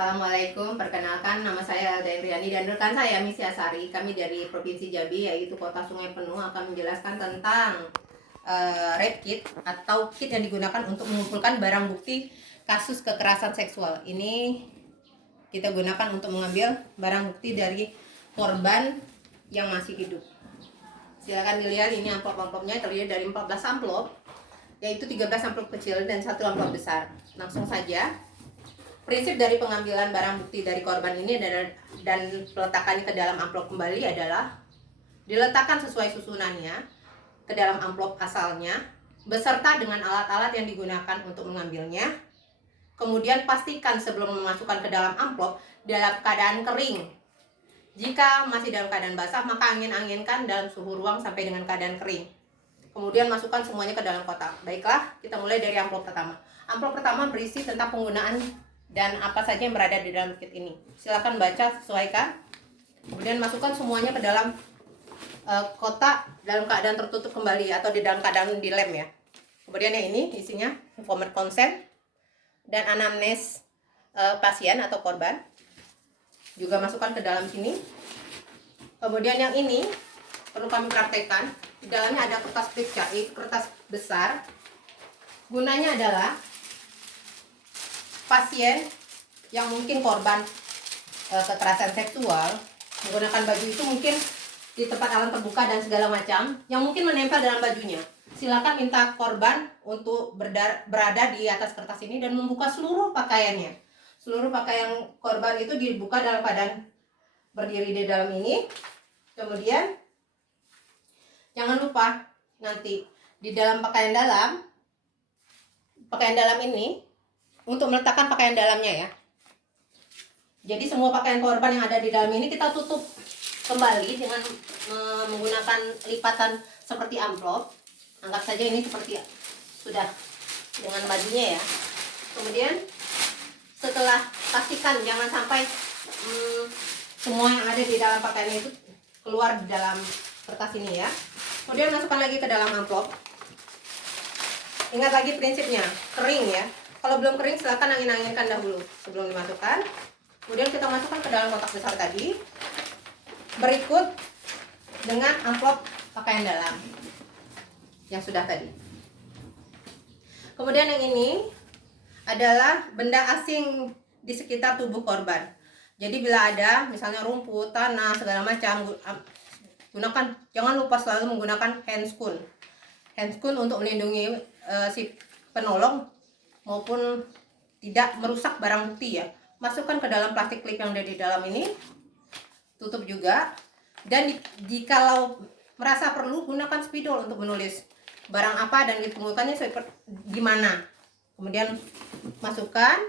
Assalamualaikum, perkenalkan nama saya Alda Indriani dan rekan saya Misi Asari. Kami dari Provinsi Jambi, yaitu Kota Sungai Penuh, akan menjelaskan tentang rape kit atau kit yang digunakan untuk mengumpulkan barang bukti kasus kekerasan seksual. Ini kita gunakan untuk mengambil barang bukti dari korban yang masih hidup. Silakan dilihat, ini amplop-amplopnya terdiri dari 14 amplop, yaitu 13 amplop kecil dan 1 amplop besar. Langsung saja. Prinsip dari pengambilan barang bukti dari korban ini dan peletakannya ke dalam amplop kembali adalah diletakkan sesuai susunannya ke dalam amplop asalnya beserta dengan alat-alat yang digunakan untuk mengambilnya. Kemudian pastikan sebelum memasukkan ke dalam amplop dalam keadaan kering. Jika masih dalam keadaan basah, maka angin-anginkan dalam suhu ruang sampai dengan keadaan kering. Kemudian masukkan semuanya ke dalam kotak. Baiklah, kita mulai dari amplop pertama. Amplop pertama berisi tentang penggunaan dan apa saja yang berada di dalam kit ini. Silakan baca, sesuaikan. Kemudian masukkan semuanya ke dalam kotak dalam keadaan tertutup kembali atau di dalam keadaan dilem ya. Kemudian yang ini isinya informed consent dan anamnes pasien atau korban. Juga masukkan ke dalam sini. Kemudian yang ini perlu kami praktekkan. Di dalamnya ada kertas flip chart, kertas besar. Gunanya adalah pasien yang mungkin korban kekerasan seksual menggunakan baju itu mungkin di tempat alam terbuka dan segala macam yang mungkin menempel dalam bajunya. Silakan minta korban untuk berada di atas kertas ini dan membuka seluruh pakaiannya. Seluruh pakaian korban itu dibuka dalam keadaan berdiri di dalam ini. Kemudian jangan lupa nanti di dalam pakaian dalam ini untuk meletakkan pakaian dalamnya ya. Jadi semua pakaian korban yang ada di dalam ini kita tutup kembali dengan menggunakan lipatan seperti amplop. Anggap saja ini seperti sudah dengan bajunya ya. Kemudian setelah pastikan jangan sampai semua yang ada di dalam pakaian itu keluar di dalam kertas ini ya. Kemudian masukkan lagi ke dalam amplop. Ingat lagi prinsipnya, kering ya. Kalau belum kering silakan angin-anginkan dahulu sebelum dimasukkan. Kemudian kita masukkan ke dalam kotak besar tadi. Berikut dengan amplop pakaian dalam yang sudah tadi. Kemudian yang ini adalah benda asing di sekitar tubuh korban. Jadi bila ada misalnya rumput, tanah, segala macam, jangan lupa selalu menggunakan handscoon. Handscoon untuk melindungi si penolong maupun tidak merusak barang bukti ya. Masukkan ke dalam plastik klip yang ada di dalam ini. Tutup juga. Dan jikalau merasa perlu, gunakan spidol untuk menulis barang apa dan ditemukannya di mana. Kemudian masukkan.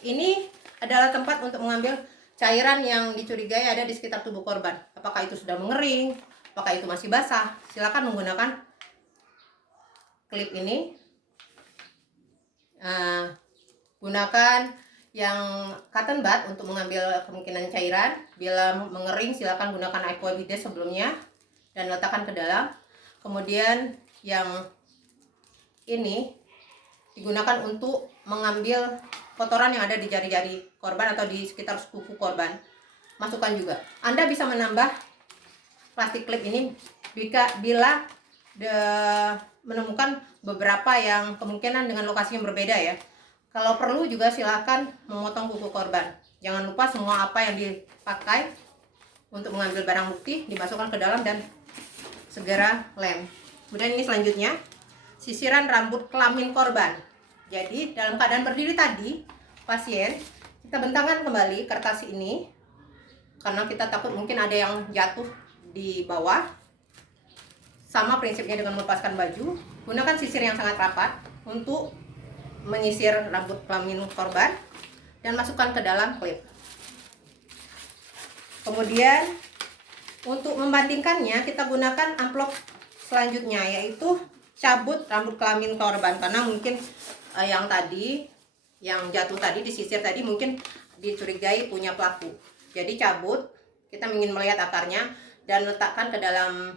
Ini adalah tempat untuk mengambil cairan yang dicurigai ada di sekitar tubuh korban. Apakah itu sudah mengering, apakah itu masih basah. Silakan menggunakan klip ini. Gunakan yang cotton bud untuk mengambil kemungkinan cairan. Bila mengering silakan gunakan aqua bidet sebelumnya dan letakkan ke dalam. Kemudian yang ini digunakan untuk mengambil kotoran yang ada di jari-jari korban atau di sekitar kuku korban. Masukkan juga. Anda bisa menambah plastik klip ini bila menemukan beberapa yang kemungkinan dengan lokasi yang berbeda ya. Kalau perlu juga silakan memotong kuku korban. Jangan lupa semua apa yang dipakai untuk mengambil barang bukti dimasukkan ke dalam dan segera lem. Kemudian ini selanjutnya sisiran rambut kelamin korban. Jadi dalam keadaan berdiri tadi pasien kita bentangkan kembali kertas ini karena kita takut mungkin ada yang jatuh di bawah. Sama prinsipnya dengan melepaskan baju, gunakan sisir yang sangat rapat untuk menyisir rambut kelamin korban dan masukkan ke dalam klip. Kemudian untuk membandingkannya kita gunakan amplop selanjutnya, yaitu cabut rambut kelamin korban karena mungkin yang tadi yang jatuh tadi disisir tadi mungkin dicurigai punya pelaku. Jadi cabut, kita ingin melihat akarnya dan letakkan ke dalam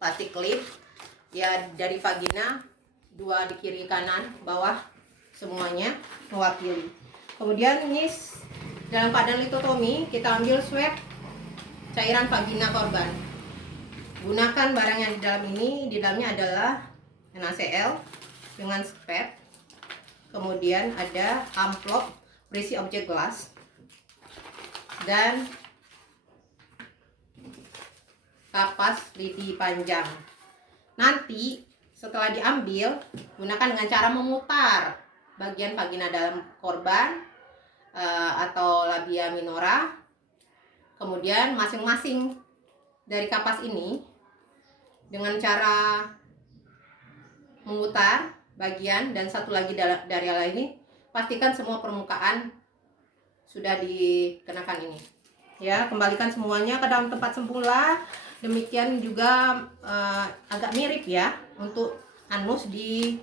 plastik klip ya, dari vagina 2 di kiri kanan bawah semuanya mewakili. Kemudian ini dalam keadaan litotomi, kita ambil swab cairan vagina korban. Gunakan barang yang di dalam ini, di dalamnya adalah NaCl dengan spet. Kemudian ada amplop berisi objek gelas dan kapas lidi panjang. Nanti setelah diambil, gunakan dengan cara memutar bagian vagina dalam korban atau labia minora. Kemudian masing-masing dari kapas ini dengan cara memutar bagian dan satu lagi dari yang lain ini, pastikan semua permukaan sudah dikenakan ini. Ya, kembalikan semuanya ke dalam tempat semula. Demikian juga agak mirip ya untuk anus di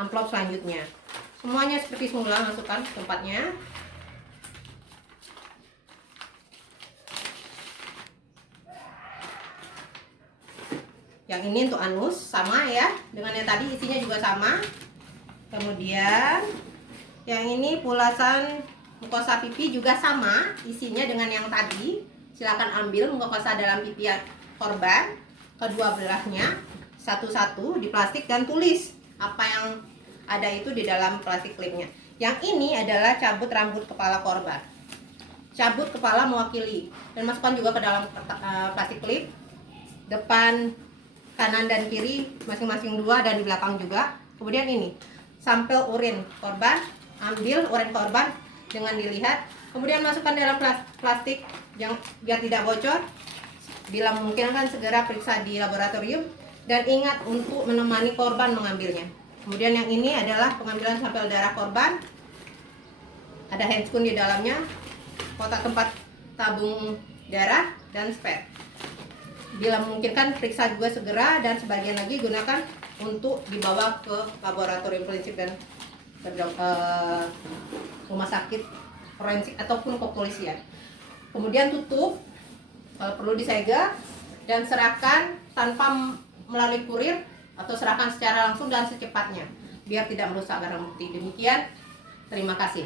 amplop selanjutnya. Semuanya seperti semula, masukkan ke tempatnya. Yang ini untuk anus sama ya, dengan yang tadi isinya juga sama. Kemudian yang ini pulasan mukosa pipi juga sama isinya dengan yang tadi. Silakan ambil mukosa dalam pipi korban, kedua belahnya satu-satu di plastik dan tulis apa yang ada itu di dalam plastik klipnya. Yang ini adalah cabut rambut kepala korban. Cabut kepala mewakili dan masukkan juga ke dalam plastik klip. Depan, kanan dan kiri masing-masing 2 dan di belakang juga. Kemudian ini sampel urin korban, ambil urin korban dengan dilihat, kemudian masukkan dalam plastik yang biar tidak bocor. Bila memungkinkan segera periksa di laboratorium dan ingat untuk menemani korban mengambilnya. Kemudian yang ini adalah pengambilan sampel darah korban. Ada handscoon di dalamnya, kotak tempat tabung darah dan spet. Bila memungkinkan periksa juga segera dan sebagian lagi gunakan untuk dibawa ke laboratorium forensik dan rumah sakit forensik ataupun kepolisian. Kemudian tutup, kalau perlu disegel dan serahkan tanpa melalui kurir atau serahkan secara langsung dan secepatnya biar tidak merusak barang bukti. Demikian, terima kasih.